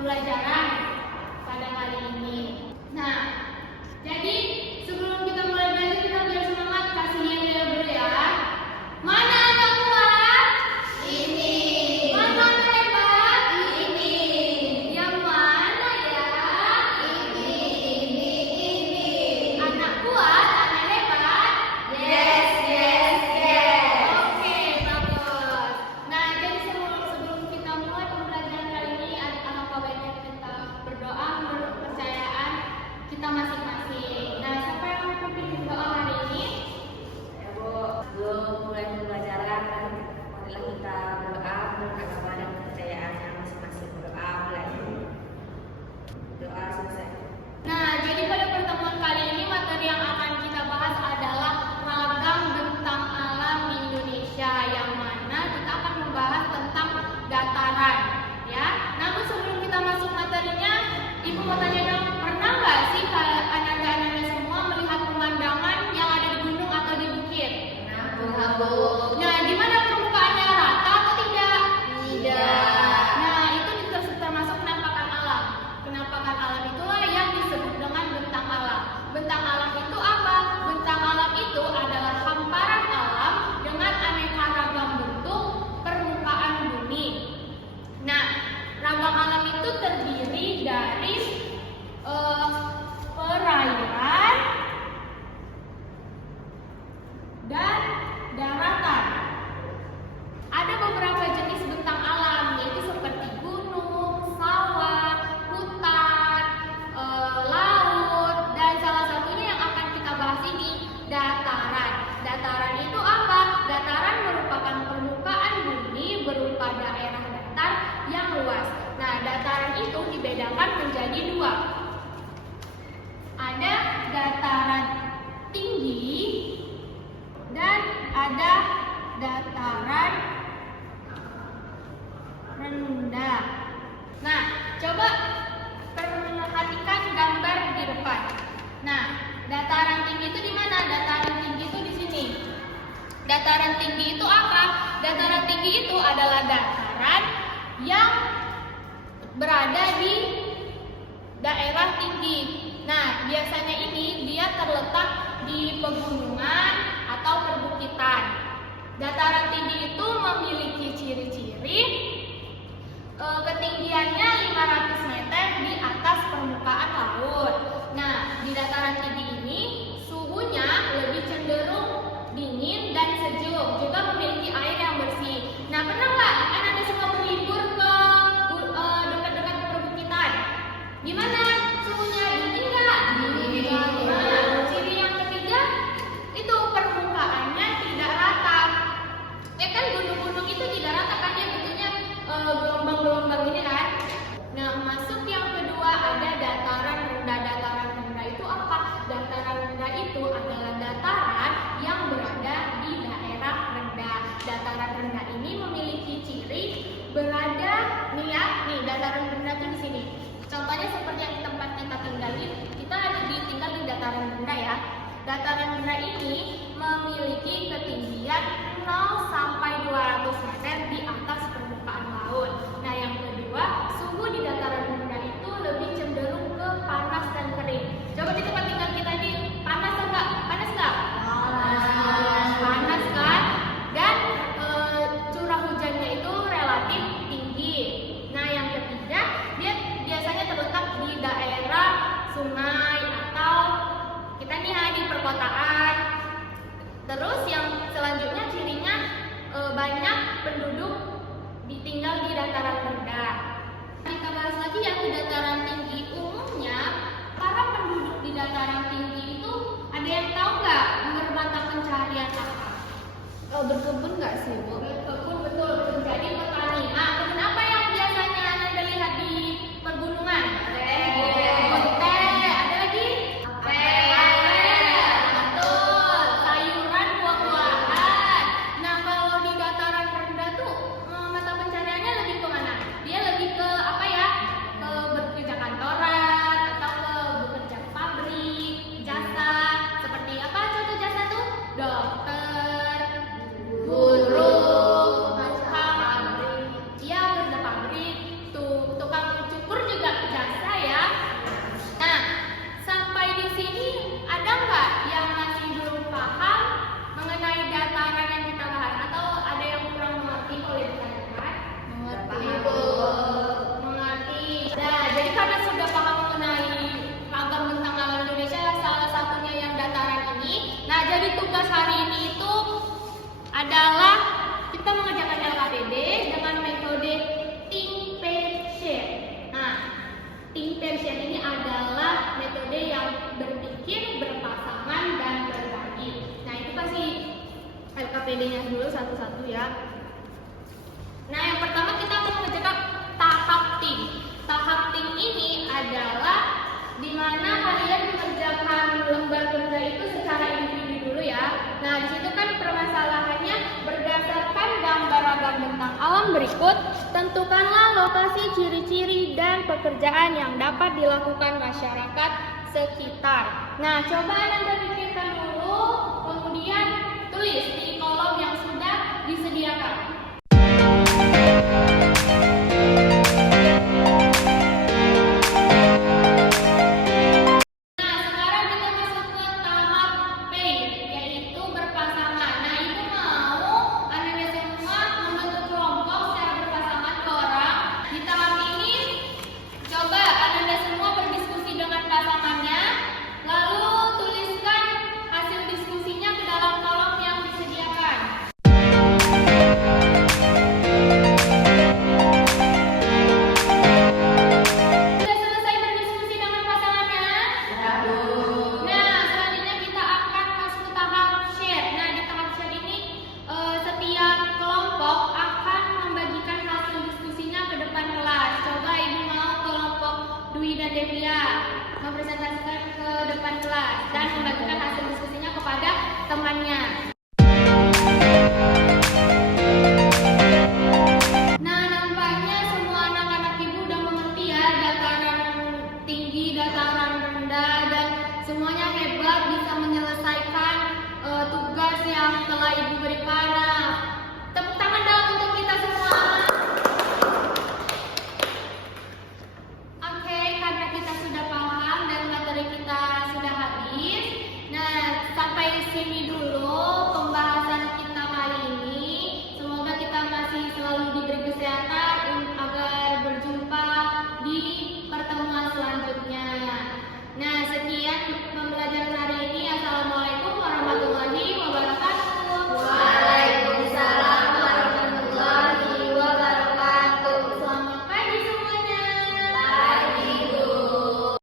pembelajaran pada kali ini. Nah, jadi sebelum kita mulai belajar, kita biar semangat, kasih yel dulu ya. Mana anak kuat? Ini. Mana anak hebat? Ini. Yang mana ya? Ini. Anak kuat, anak hebat? Yes. Oke, bagus. Nah, jadi sebelum kita mulai pembelajaran kali ini, alangkah baiknya kita berdoa menurut kepercayaan kita masing-masing. Nah, siapa yang mau memimpin doa hari ini? Ya Bu, sebelum mulai pembelajaran, marilah kita berdoa menurut agama dan kepercayaan masing-masing. Berdoa mulai. Doa selesai. Nah, jadi pada pertemuan kali ini materi yang akan kita bahas adalah ragam bentang alam di Indonesia, yang mana kita akan membahas tentang dataran, ya. Namun sebelum kita masuk materinya, Ibu mau tanya dong, pernah nggak sih ananda-ananda semua melihat pemandangan yang ada di gunung atau di bukit? Nah, Bu. Nah, di mana permukaannya rata atau tidak? Tidak. Nah, itu termasuk penampakan alam. Penampakan alam itulah yang disebut dengan bentang alam. Bentang alam itu apa? Bentang alam itu adalah hamparan alam dengan aneka ragam bentuk permukaan bumi. Nah, ragam alam itu terdiri dari perairan dan daratan. Ada beberapa jenis bentang alam, yaitu seperti gunung, sawah, hutan, laut, dan salah satunya yang akan kita bahas ini, dataran. Dataran itu apa? Dataran merupakan permukaan bumi berupa daerah datar yang luas. Nah, dataran itu dibedakan menjadi dua. Ada dataran tinggi dan ada dataran rendah. Nah, coba perhatikan gambar di depan. Nah, dataran tinggi itu di mana? Dataran tinggi itu di sini. Dataran tinggi itu apa? Dataran tinggi itu adalah dataran yang berada di daerah tinggi. Nah, biasanya ini dia terletak di pegunungan atau perbukitan. Dataran tinggi itu memiliki ciri-ciri ketinggiannya 500 meter di atas permukaan laut. Nah, di dataran tinggi ini suhunya lebih cenderung dingin dan sejuk, juga memiliki air yang bersih. Nah, pernah nggak Anda semua berlibur ke dekat-dekat perbukitan? Gimana? Suhunya dingin nggak? Dingin. Nah, ciri yang ketiga itu permukaannya tidak rata. Ya kan, gunung-gunung itu tidak rata kan, dia bentuknya gelombang-gelombang ini kan. Nah, masuk yang kedua ada dataran rendah. Dataran rendah itu apa? Dataran rendah itu adalah dataran yang berada di daerah rendah. Dataran rendah ini memiliki ciri berada nih dataran rendah itu di sini. Contohnya seperti yang tempat kita tinggali, kita tinggal di dataran rendah ya. Dataran rendah ini memiliki ketinggian 0 sampai 200 meter di atas permukaan laut. Nah, yang kedua, suhu di dataran rendah itu lebih cenderung ke panas dan kering. Coba di tempat tinggal kita ini panas enggak? Panas enggak? Panas kan? Dan curah hujannya itu relatif tinggi. Nah, yang ketiga, dia biasanya terletak di daerah sungai atau kita nih di perkotaan. Terus yang selanjutnya cirinya banyak penduduk tinggal di dataran rendah. Kita bahas lagi yang di dataran tinggi. Umumnya para penduduk di dataran tinggi itu ada yang tahu nggak bermata pencarian apa? Berkebun nggak sih, Bu? Berkebun, betul. Menjadi petani. Nah, kebun apa yang biasanya Anda lihat di pegunungan? Kebun teh. Ada lagi? Betul. Sayuran, buah-buahan. Nah, kalau di dataran rendah tuh mata pencariannya lebih ke mana? Dia lebih ke apa ya? Ke bekerja kantoran atau ke bekerja pabrik, jasa. Seperti apa contoh jasa tuh? Dokter, guru, tugas hari ini itu adalah kita mengerjakan LKPD dengan metode think, pair, share. Nah, think, pair, share ini adalah metode yang berpikir, berpasangan, dan berbagi. Nah, itu pasti LKPD-nya dulu satu-satu ya. Nah, yang pertama kita akan mengerjakan tahap think. Tahap think ini adalah di mana kalian mengerjakan lembar kerja itu secara individu dulu ya. Nah, di situ kan permasalahannya berdasarkan gambar-gambar tentang alam berikut, tentukanlah lokasi, ciri-ciri, dan pekerjaan yang dapat dilakukan masyarakat sekitar. Nah, coba Anda pikirkan dulu, kemudian tulis di kolom yang sudah disediakan. Dwi dan Devia mempresentasikan ke depan kelas dan membagikan hasil diskusinya kepada temannya.